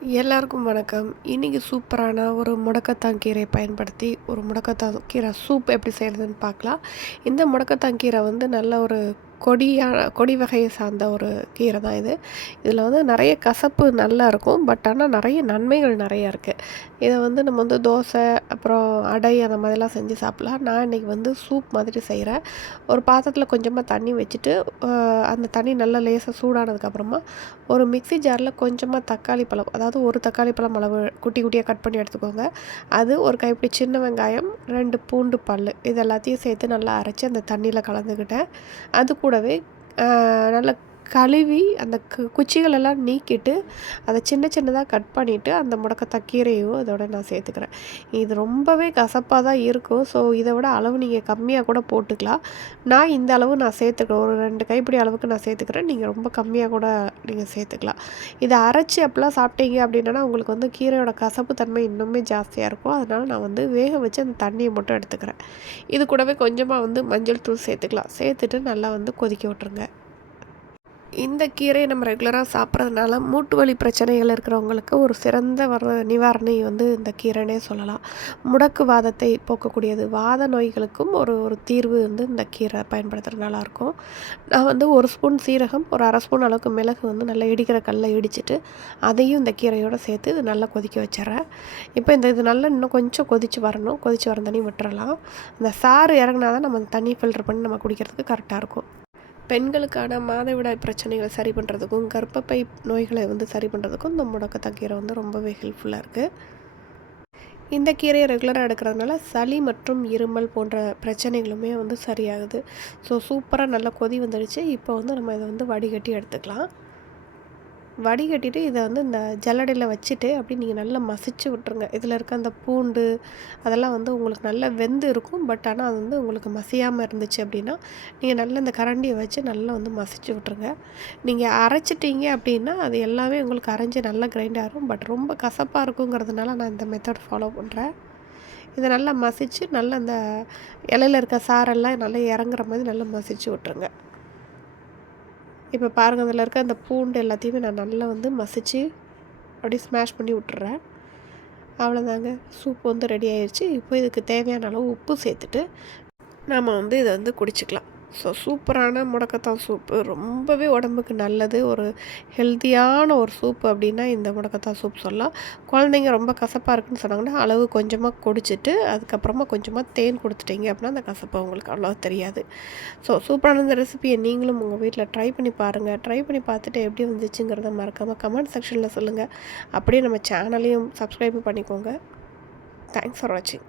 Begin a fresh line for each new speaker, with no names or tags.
எல்லாருக்கும் வணக்கம். இன்றைக்கி சூப்பரான ஒரு முடக்கத்தான் கீரையை பயன்படுத்தி ஒரு முடக்கத்தா கீரை சூப் எப்படி செய்கிறதுன்னு பார்க்கலாம். இந்த முடக்கத்தான் கீரை வந்து நல்ல ஒரு கொடியான கொடி வகையை சார்ந்த ஒரு கீரை தான் இது. இதில் வந்து நிறைய கசப்பு நல்லா இருக்கும் பட் ஆனால் நிறைய நன்மைகள் நிறைய இருக்குது இதை வந்து நம்ம வந்து தோசை அப்புறம் அடை அந்த மாதிரிலாம் செஞ்சு சாப்பிட்லாம். நான் இன்றைக்கி வந்து சூப் மாதிரி செய்கிறேன். ஒரு பாத்திரத்தில் கொஞ்சமாக தண்ணி வச்சுட்டு அந்த தண்ணி நல்லா லேசாக சூடானதுக்கப்புறமா ஒரு மிக்ஸி ஜாரில் கொஞ்சமாக தக்காளி பழம் அதாவது ஒரு தக்காளி பழம் அளவு குட்டி குட்டியாக கட் பண்ணி எடுத்துக்கோங்க. அது ஒரு கைப்பிடி சின்ன வெங்காயம் ரெண்டு பூண்டு பல் இது எல்லாத்தையும் சேர்த்து நல்லா அரைச்சி அந்த தண்ணியில் கலந்துக்கிட்டேன். அது கூடவே நல்ல கழுவி அந்த கு நீக்கிட்டு அதை சின்ன சின்னதாக கட் பண்ணிவிட்டு அந்த முடக்கத்தான் கீரையும் இதோட நான் சேர்த்துக்கிறேன். இது ரொம்பவே கசப்பாக தான் இருக்கும். ஸோ இதை விட அளவு நீங்கள் கம்மியாக கூட போட்டுக்கலாம். நான் இந்த அளவு நான் சேர்த்துக்கிறேன். ஒரு ரெண்டு கைப்பிடி அளவுக்கு நான் சேர்த்துக்கிறேன். நீங்கள் ரொம்ப கம்மியாக கூட நீங்கள் சேர்த்துக்கலாம். இதை அரைச்சி அப்படிலாம் சாப்பிட்டீங்க அப்படின்னா உங்களுக்கு வந்து கீரையோட கசப்பு தன்மை இன்னுமே ஜாஸ்தியாக இருக்கும். அதனால் நான் வந்து வேக வச்சு அந்த தண்ணியை மட்டும் எடுத்துக்கிறேன். இது கூடவே கொஞ்சமாக வந்து மஞ்சள் தூள் சேர்த்துக்கலாம். சேர்த்துட்டு நல்லா வந்து கொதிக்க விட்டுருங்க. இந்த கீரையை நம்ம ரெகுலராக சாப்பிட்றதுனால மூட்டு வலி பிரச்சனைகள் இருக்கிறவங்களுக்கு ஒரு சிறந்த வர நிவாரணி வந்து இந்த கீரைனே சொல்லலாம். முடக்கு வாதத்தை போக்கக்கூடியது. வாத நோய்களுக்கும் ஒரு ஒரு தீர்வு வந்து இந்த கீரை பயன்படுத்துகிற நல்லாயிருக்கும். நான் வந்து ஒரு ஸ்பூன் சீரகம் ஒரு அரை ஸ்பூன் அளவுக்கு மிளகு வந்து நல்லா இடிக்கிற கல்லை இடிச்சிட்டு அதையும் இந்த கீரையோடு சேர்த்து இது நல்லா கொதிக்க வச்சிட்றேன். இப்போ இந்த இது நல்லா இன்னும் கொஞ்சம் கொதிச்சு வரணும். கொதிச்சு வர தண்ணி விட்டுறலாம். அந்த சாறு இறங்கினா தான் நம்ம அந்த தண்ணி ஃபில்டர் பண்ணி நம்ம குடிக்கிறதுக்கு கரெக்டாக இருக்கும். பெண்களுக்கான மாதவிடாய் பிரச்சனைகளை சரி பண்ணுறதுக்கும் கர்ப்பப்பை நோய்களை வந்து சரி பண்ணுறதுக்கும் இந்த முடக்கத்தான் கீரை வந்து ரொம்பவே ஹெல்ப்ஃபுல்லாக இருக்குது இந்த கீரையை ரெகுலராக எடுக்கிறதுனால சளி மற்றும் இருமல் போன்ற பிரச்சனைகளுமே வந்து சரியாகுது. ஸோ சூப்பராக நல்லா கொதி வந்துடுச்சு. இப்போ வந்து நம்ம இதை வந்து வடிகட்டி எடுத்துக்கலாம். வடிகட்டிட்டு இதை வந்து இந்த ஜல்லடையில் வச்சுட்டு அப்படி நீங்கள் நல்லா மசிச்சு விட்ருங்க இதில் இருக்க அந்த பூண்டு அதெல்லாம் வந்து உங்களுக்கு நல்லா வெந்து இருக்கும். பட் ஆனால் அது வந்து உங்களுக்கு மசியாமல் இருந்துச்சு அப்படின்னா நீங்கள் நல்லா இந்த கரண்டியை வச்சு நல்லா வந்து மசிச்சு விட்ருங்க நீங்கள் அரைச்சிட்டீங்க அப்படின்னா அது எல்லாமே உங்களுக்கு அரைஞ்சி நல்லா கிரைண்ட் ஆகும் பட் ரொம்ப கசப்பாக இருக்குங்கிறதுனால நான் இந்த மெத்தட் ஃபாலோ பண்ணுறேன் இதை நல்லா மசிச்சு நல்லா அந்த இலையில இருக்க சாரெல்லாம் நல்லா இறங்குற மாதிரி நல்லா மசிச்சு விட்ருங்க இப்போ பாருங்கள் அதில் இருக்க அந்த பூண்டு எல்லாத்தையுமே நான் நல்லா வந்து மசிச்சு அப்படியே ஸ்மாஷ் பண்ணி விட்டுறேன். அவ்வளோதாங்க. சூப் வந்து ரெடி ஆயிடுச்சு இப்போ இதுக்கு தேவையான அளவு உப்பு சேர்த்துட்டு நாம் வந்து இதை வந்து குடிச்சிக்கலாம். ஸோ சூப்பரான முடக்கத்தான் சூப்பு. ரொம்பவே உடம்புக்கு நல்லது. ஒரு ஹெல்த்தியான ஒரு சூப்பு அப்படின்னா இந்த முடக்கத்தான் சூப் சொல்லலாம். குழந்தைங்க ரொம்ப கசப்பாக இருக்குன்னு சொன்னாங்கன்னா அளவு கொஞ்சமாக குடிச்சிட்டு அதுக்கப்புறமா கொஞ்சமாக தேன் கொடுத்துட்டீங்க அப்படின்னா அந்த கசப்பு உங்களுக்கு அவ்வளோ தெரியாது. ஸோ சூப்பரான இந்த ரெசிபியை நீங்களும் உங்கள் வீட்டில் ட்ரை பண்ணி பாருங்கள் ட்ரை பண்ணி பார்த்துட்டு எப்படி வந்துச்சுங்கிறத மறக்காமல் கமெண்ட் செக்ஷனில் சொல்லுங்கள் அப்படியே நம்ம சேனலையும் சப்ஸ்கிரைப் பண்ணிக்கோங்க. தேங்க்ஸ் ஃபார் வாட்சிங்